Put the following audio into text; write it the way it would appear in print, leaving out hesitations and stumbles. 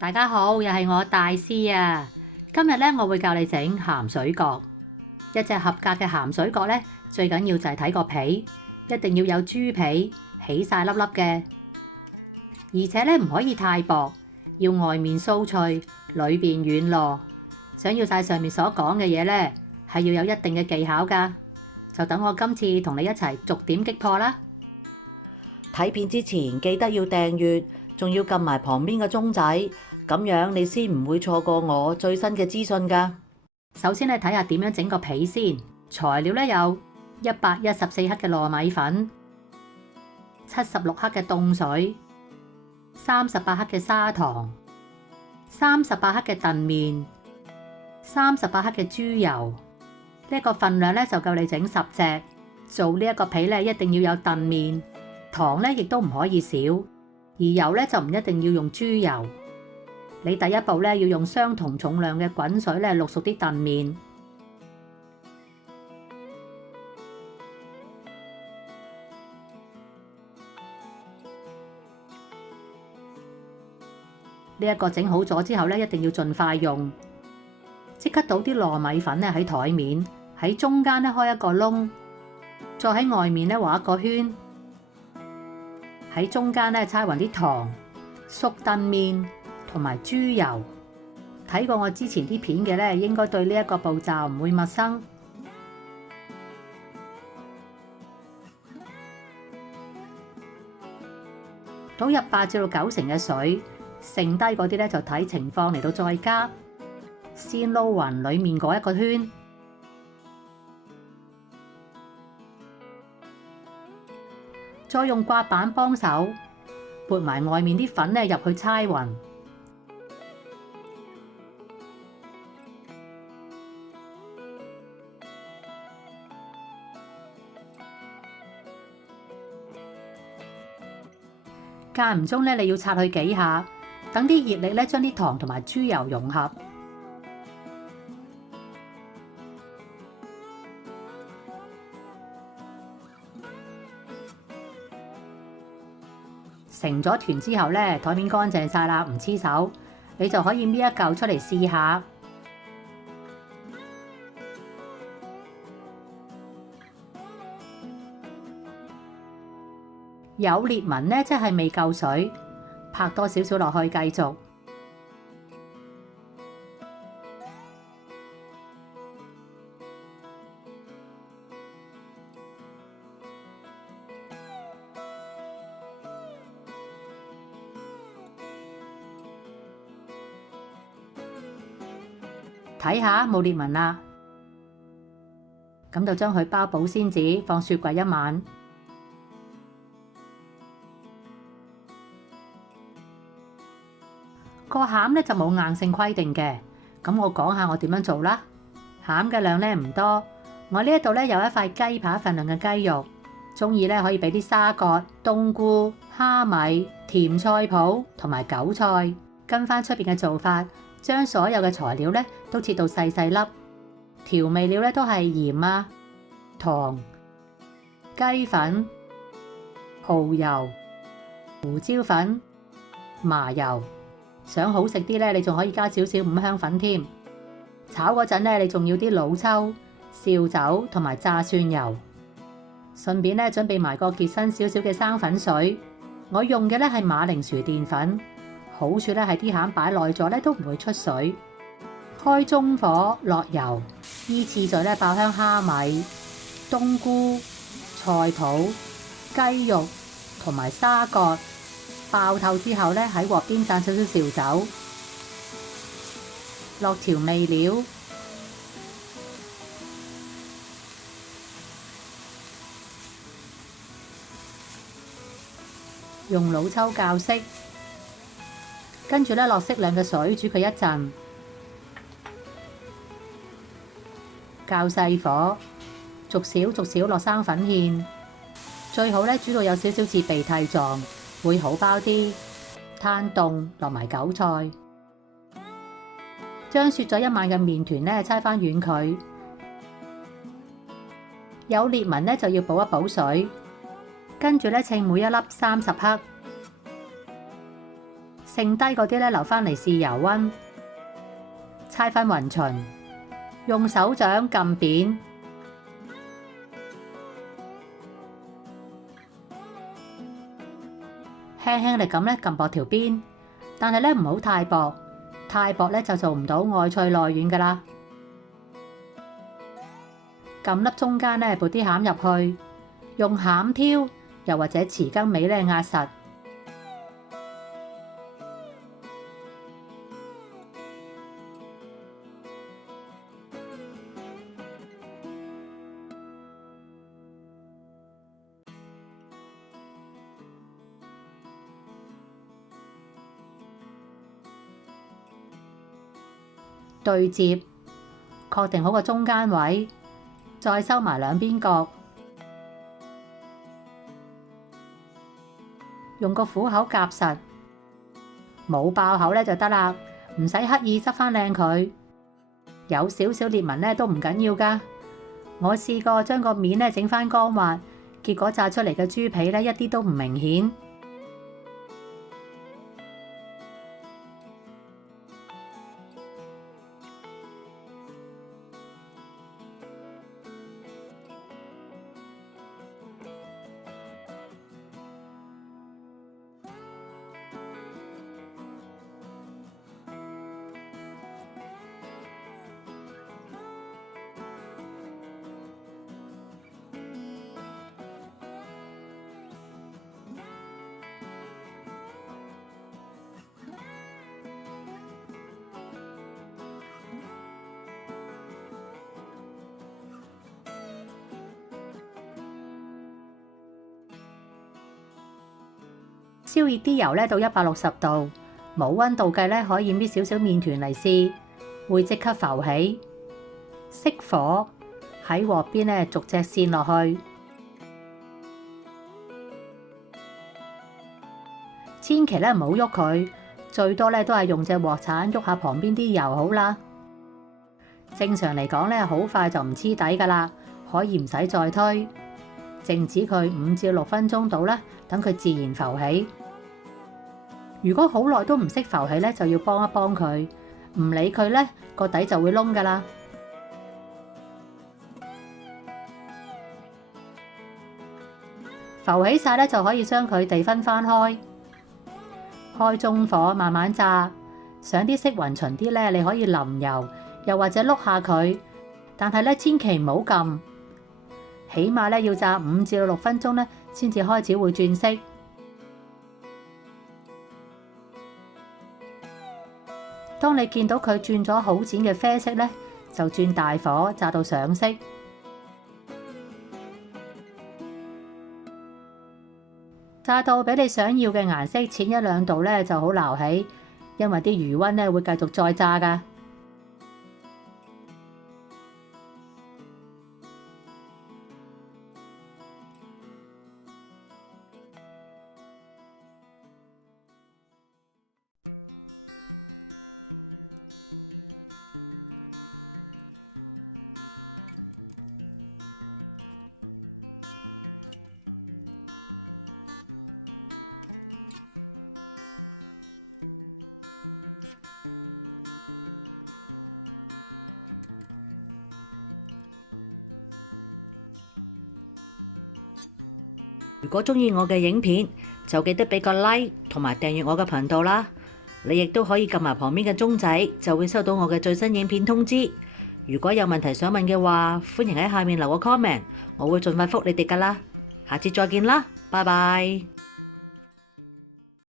大家好，又係我大師啊！今日咧，我會教你整鹹水角。一隻合格嘅鹹水角咧，最緊要就係睇個皮，一定要有豬皮，起晒粒粒嘅，而且咧唔可以太薄，要外面酥脆，裏邊軟糯。想要晒上面所講嘅嘢咧，係要有一定嘅技巧㗎。就等我今次同你一齊逐點擊破啦！睇片之前記得要訂閱，仲要撳埋旁邊嘅鐘仔，咁樣你先唔會錯過我最新嘅資訊㗎。首先咧睇下點樣整個皮先。材料咧有114克嘅糯米粉、76克嘅凍水、38克嘅砂糖、38克嘅燉麵、38克嘅豬油。呢一個份量咧就夠你整10隻。做呢一個皮咧一定要有燉麵，糖咧亦都唔可以少，而油咧就唔一定要用豬油。你第一步咧要用相同重量嘅滾水咧淥熟啲燉麵。呢一個整好咗之後咧，一定要盡快用。即刻倒啲糯米粉咧喺台面，喺中間咧開一個窿，再喺外面咧畫一個圈，喺中間咧搓勻啲糖、熟燉麵同埋豬油。睇過我之前啲片嘅咧，應該對呢一個步驟唔會陌生。倒入8至9成嘅水，剩低嗰啲咧就睇情況嚟到再加。先撈勻裡面嗰一個圈，再用刮板幫手撥埋外面啲粉咧入去搓勻。間唔中咧，你要擦去幾下，等啲熱力咧將啲糖同埋豬油融合。成咗團之後咧，台面乾淨晒啦，唔黐手，你就可以搣一嚿出嚟試下。有裂紋咧，即係未夠水，拍多少少落去，繼續。睇下冇裂紋啦，咁就將佢包保鮮紙，放雪櫃一晚。個餡咧就冇硬性規定嘅，咁我講下我點樣做啦。餡嘅量咧唔多，我呢一度咧有一塊雞扒份量嘅雞肉，中意咧可以俾啲沙葛、冬菇、蝦米、甜菜脯同埋韭菜，跟翻出邊嘅做法。將所有嘅材料咧都切到細細粒，調味料咧都係鹽啊、糖、雞粉、蠔油、胡椒粉、麻油。想好食啲咧，你仲可以加少少五香粉添。炒嗰陣咧，你仲要啲老抽、紹酒同埋炸蒜油。順便咧準備埋個結身少少嘅生粉水。我用嘅咧係馬鈴薯澱粉。好處咧係啲餡擺耐咗咧都唔會出水。開中火落油，依次序咧爆香蝦米、冬菇、菜脯、雞肉同埋沙葛。爆透之後咧喺鑊邊灒少少紹酒，落調味料，用老抽校色。跟住咧落適量嘅水煮佢一陣，較細火，逐少落生粉芡，最好咧煮到有少少似鼻涕狀，會好包啲。攤凍落埋韭菜，將雪咗一晚嘅麵團咧搓翻軟佢，有裂紋咧就要補一補水，跟住咧稱每一粒30克。剩低嗰啲咧留返嚟試油溫，猜分勻勻，用手掌撳扁，輕輕力咁咧撳薄條邊，但係咧唔好太薄，太薄咧就做唔到外脆內軟噶啦。撳粒中間咧撥啲餡入去，用餡挑又或者匙羹尾咧壓實。對接，確定好個中間位，再收埋兩邊角，用個虎口夾實，冇爆口咧就得啦，唔使刻意執返靚佢，有少少裂紋咧都唔緊要㗎。我試過將個面咧整返光滑，結果炸出嚟嘅豬皮咧一啲都唔明顯。燒熱啲油咧到160度，冇溫度計咧可以搣少少麵團嚟試，會即刻浮起。熄火，喺鑊邊咧逐隻扇落去，千祈咧唔好喐佢，最多咧都係用隻鑊鏟喐下旁邊啲油好啦。正常嚟講咧好快就唔黐底噶啦，可以唔使再推，靜止佢5至6分鐘到啦，等佢自然浮起。如果好耐都唔識浮起咧，就要幫一幫佢，唔理佢咧個底就會燶噶啦。浮起晒咧就可以將佢哋分返開，開中火慢慢炸，想啲色勻勻啲咧，你可以淋油，又或者碌下佢，但係咧千祈唔好撳，起碼咧要炸5至6分鐘咧，先至開始會轉色。當你見到佢轉咗好淺嘅啡色咧，就轉大火炸到上色。炸到俾你想要嘅顏色淺1-2度咧，就好撈起，因為啲餘溫咧會繼續再炸㗎。如果鍾意我嘅影片，就記得俾個 like 同埋訂閱我嘅頻道啦。你亦都可以撳埋旁邊嘅鐘仔，就會收到我嘅最新影片通知。如果有問題想問嘅話，歡迎喺下面留個 comment，我會盡快覆你哋㗎啦。下次再見啦，拜拜。